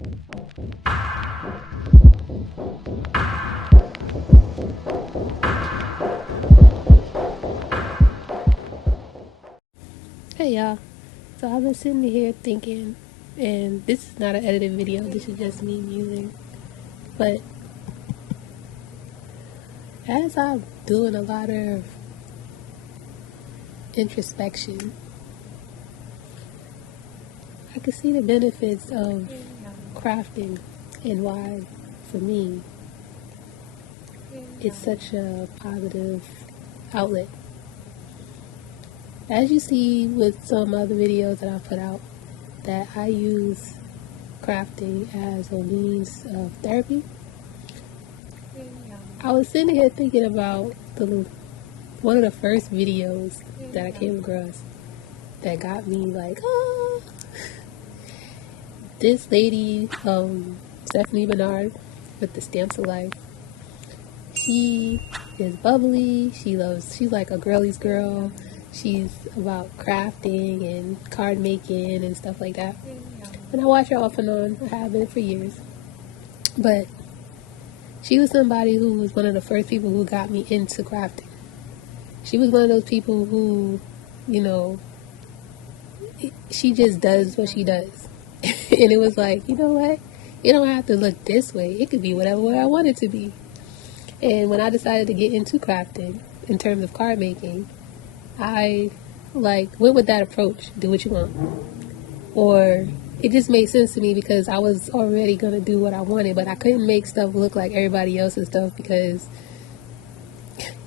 Hey y'all, so I've been sitting here thinking, and this is not an edited video, this is just me musing, but as I'm doing a lot of introspection, I can see the benefits of crafting and why, for me, it's such a positive outlet. As you see with some other videos that I put out, that I use crafting as a means of therapy, I was sitting here thinking about one of the first videos that I came across that got me like, oh. This lady, Stephanie Bernard, with the Stamps of Life, she is bubbly, she's like a girly's girl. She's about crafting and card making and stuff like that. And I watch her off and on. I have been for years. But she was somebody who was one of the first people who got me into crafting. She was one of those people who, you know, she just does what she does. And it was like, you know what? It don't have to look this way. It could be whatever way I want it to be. And when I decided to get into crafting, in terms of card making, I went with that approach. Do what you want. Or it just made sense to me because I was already going to do what I wanted, but I couldn't make stuff look like everybody else's stuff because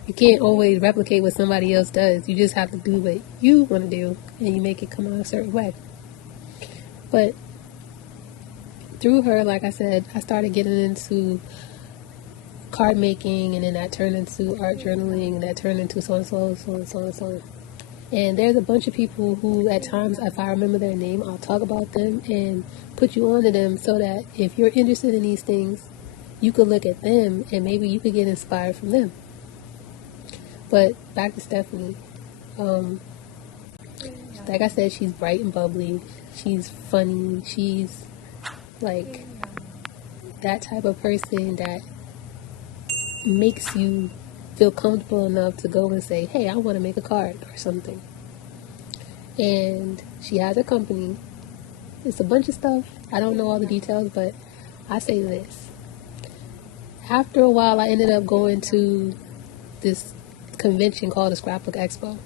you can't always replicate what somebody else does. You just have to do what you want to do and you make it come out a certain way. But through her, like I said, I started getting into card making, and then that turned into art journaling, and that turned into so and so, so and so and so. And there's a bunch of people who, at times, if I remember their name, I'll talk about them and put you on to them so that if you're interested in these things, you could look at them and maybe you could get inspired from them. But back to Stephanie. Like I said, she's bright and bubbly. She's funny. She's like that type of person that makes you feel comfortable enough to go and say, hey, I want to make a card or something. And she has a company. It's a bunch of stuff. I don't know all the details, but I say this. After a while, I ended up going to this convention called the Book Expo.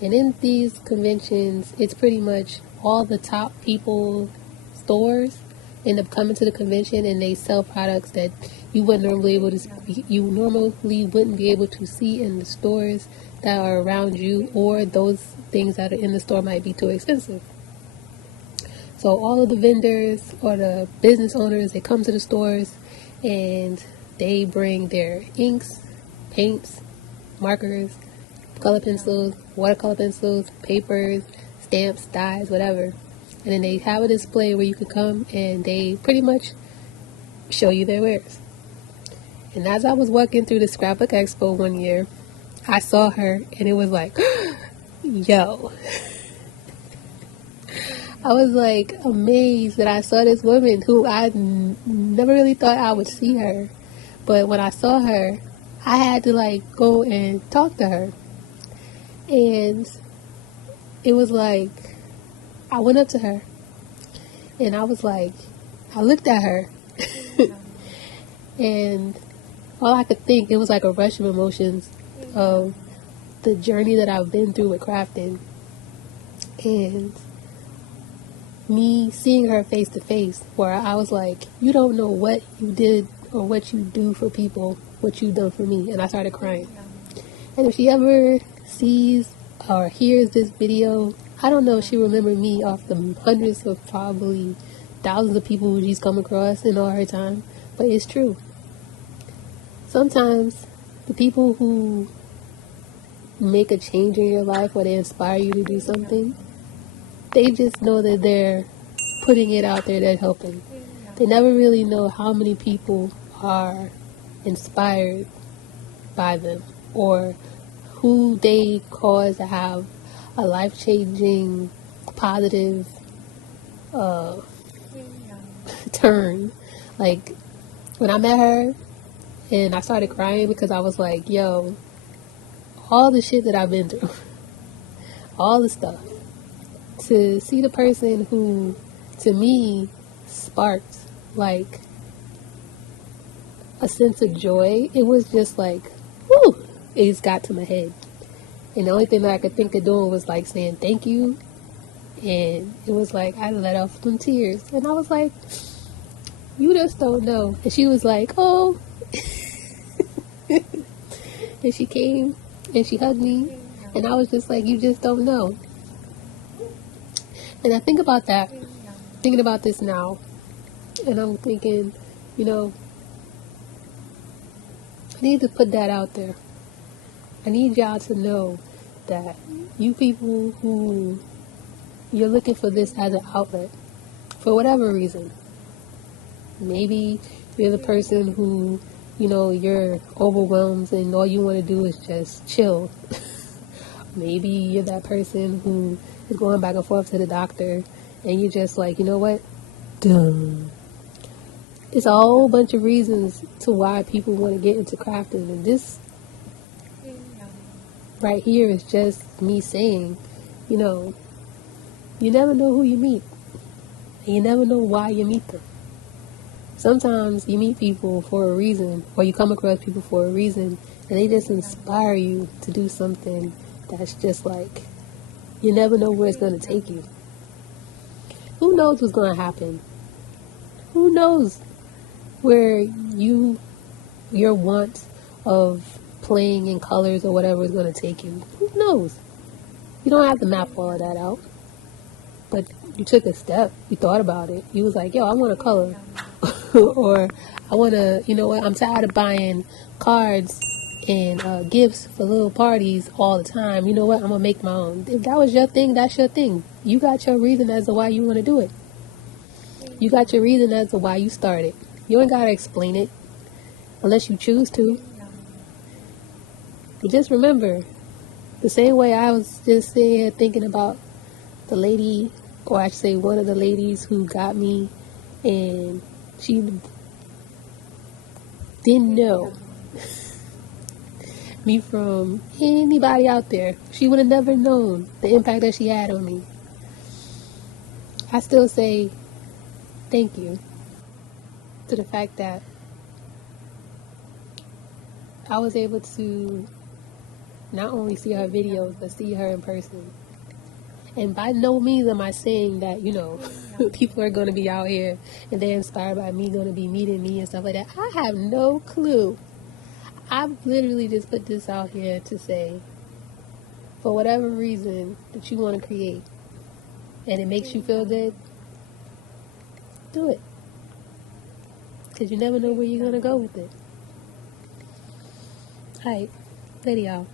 And in these conventions, it's pretty much all the top people, stores, end up coming to the convention, and they sell products that you normally wouldn't be able to see in the stores that are around you, or those things that are in the store might be too expensive. So all of the vendors or the business owners, they come to the stores and they bring their inks, paints, markers, color pencils, watercolor pencils, papers, stamps, dyes, whatever. And then they have a display where you can come and they pretty much show you their wares. And as I was walking through the Scrapbook Expo one year, I saw her and it was like, yo. I was like amazed that I saw this woman who I never really thought I would see her. But when I saw her, I had to go and talk to her. And it was like, I went up to her and I was like, I looked at her and all I could think, it was like a rush of emotions of the journey that I've been through with crafting, and me seeing her face to face, where I was like, you don't know what you did or what you do for people, what you've done for me. And I started crying. And if she ever sees or hears this video, I don't know if she remembered me off the hundreds of probably thousands of people who she's come across in all her time, but it's true. Sometimes the people who make a change in your life or they inspire you to do something, they just know that they're putting it out there, they're helping. They never really know how many people are inspired by them or who they cause to have a life-changing, positive turn. Like, when I met her and I started crying because I was like, yo, all the shit that I've been through, all the stuff, to see the person who, to me, sparked, like, a sense of joy, it was just like, whoo, it just got to my head. And the only thing that I could think of doing was, like, saying thank you. And it was like, I let off some tears. And I was like, you just don't know. And she was like, oh. And she came and she hugged me. And I was just like, you just don't know. And I think about that, thinking about this now. And I'm thinking, you know, I need to put that out there. I need y'all to know that you people who, you're looking for this as an outlet, for whatever reason. Maybe you're the person who, you know, you're overwhelmed and all you want to do is just chill. Maybe you're that person who is going back and forth to the doctor and you're just like, you know what? Dumb. It's a whole bunch of reasons to why people want to get into crafting. And this right here is just me saying, you know, you never know who you meet. And you never know why you meet them. Sometimes you meet people for a reason, or you come across people for a reason, and they just inspire you to do something that's just like, you never know where it's going to take you. Who knows what's going to happen? Who knows where your want of playing in colors or whatever is going to take you? Who knows? You don't have to map all of that out. But you took a step. You thought about it. You was like, yo, I want to color. Or I want to, you know what, I'm tired of buying cards and gifts for little parties all the time. You know what, I'm going to make my own. If that was your thing, that's your thing. You got your reason as to why you want to do it. You got your reason as to why you started. You ain't got to explain it unless you choose to. But just remember, the same way I was just sitting here thinking about the lady, or I should say one of the ladies who got me, and she didn't know me from anybody out there. She would have never known the impact that she had on me. I still say thank you to the fact that I was able to not only see her videos, but see her in person. And by no means am I saying that, you know, people are going to be out here and they're inspired by me, going to be meeting me and stuff like that. I have no clue. I've literally just put this out here to say, for whatever reason that you want to create and it makes you feel good, do it. Because you never know where you're going to go with it. Alright, later y'all.